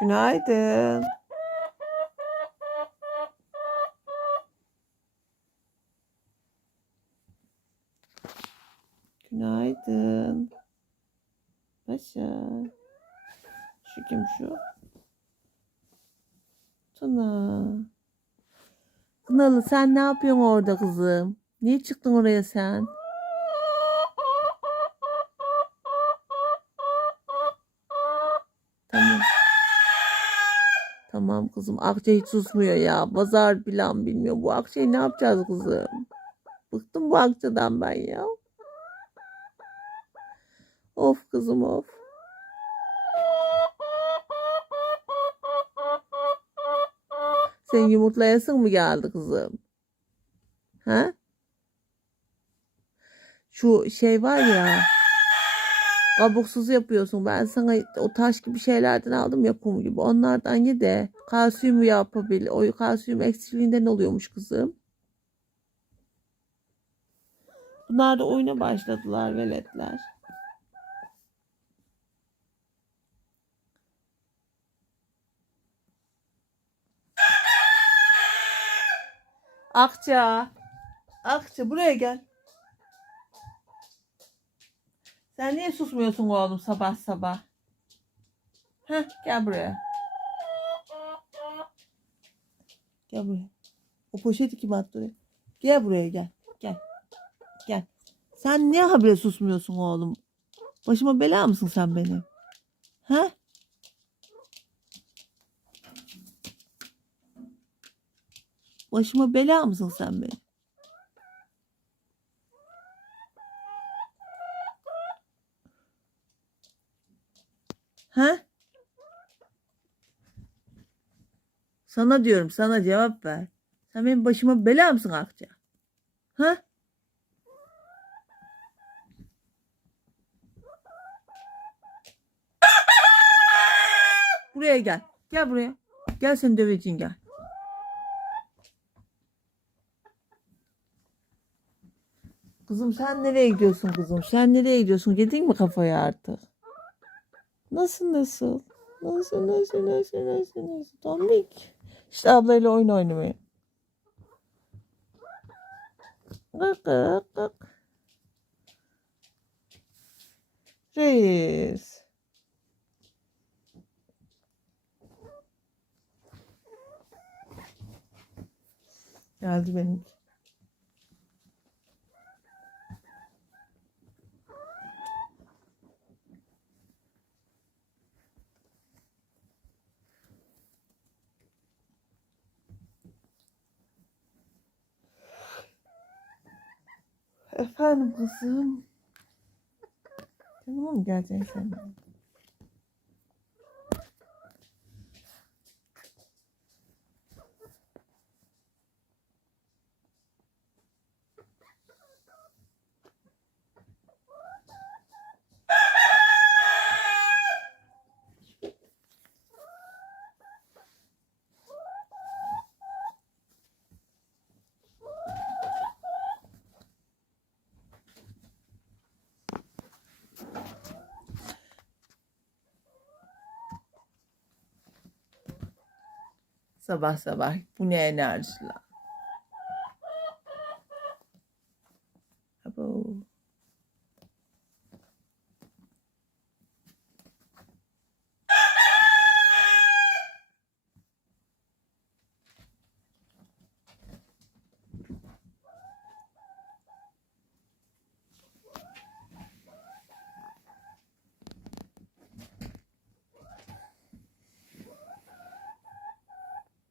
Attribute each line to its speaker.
Speaker 1: Günaydın. Günaydın. Paşa. Şu kim şu? Tuna. Kınalı sen ne yapıyorsun orada kızım? Niye çıktın oraya sen? Tamam. Tamam kızım. Akça hiç susmuyor ya. Pazar plan bilmiyor. Bu akçayı ne yapacağız kızım? Bıktım bu akçadan ben ya. Of kızım of. Sen yumurtlayasın mı geldi kızım? Ha? Şu şey var ya. Kabuksuz yapıyorsun. Ben sana o taş gibi şeylerden aldım ya kum gibi. Onlardan ye de kalsiyum yapabil. O kalsiyum eksikliğinden oluyormuş kızım. Bunlar da oyuna başladılar veletler. Akça. Akça buraya gel. Sen niye susmuyorsun oğlum sabah sabah? Heh, gel buraya. Gel buraya. O poşeti kim attı oraya? Gel buraya gel. Gel. Gel. Sen niye habire susmuyorsun oğlum? Başıma bela mısın sen benim? Ha? Başıma bela mısın sen benim? Ha? Sana diyorum sana cevap ver. Sen benim başıma bela mısın Akça? Ha? Buraya gel. Gel buraya. Gel seni döveceğim gel. Kızım sen nereye gidiyorsun kızım? Sen nereye gidiyorsun? Yedin mi kafayı artık? Nasıl nasıl? Nasıl nasıl nasıl nasıl nasıl? Tombik. İşte ablayla oyun oynamaya. Kık kık kık. Reis. Geldi benim. Efendim kızım. Yanıma mı geleceksin sen? Sabah sabah bu ne enerjiler. Abo.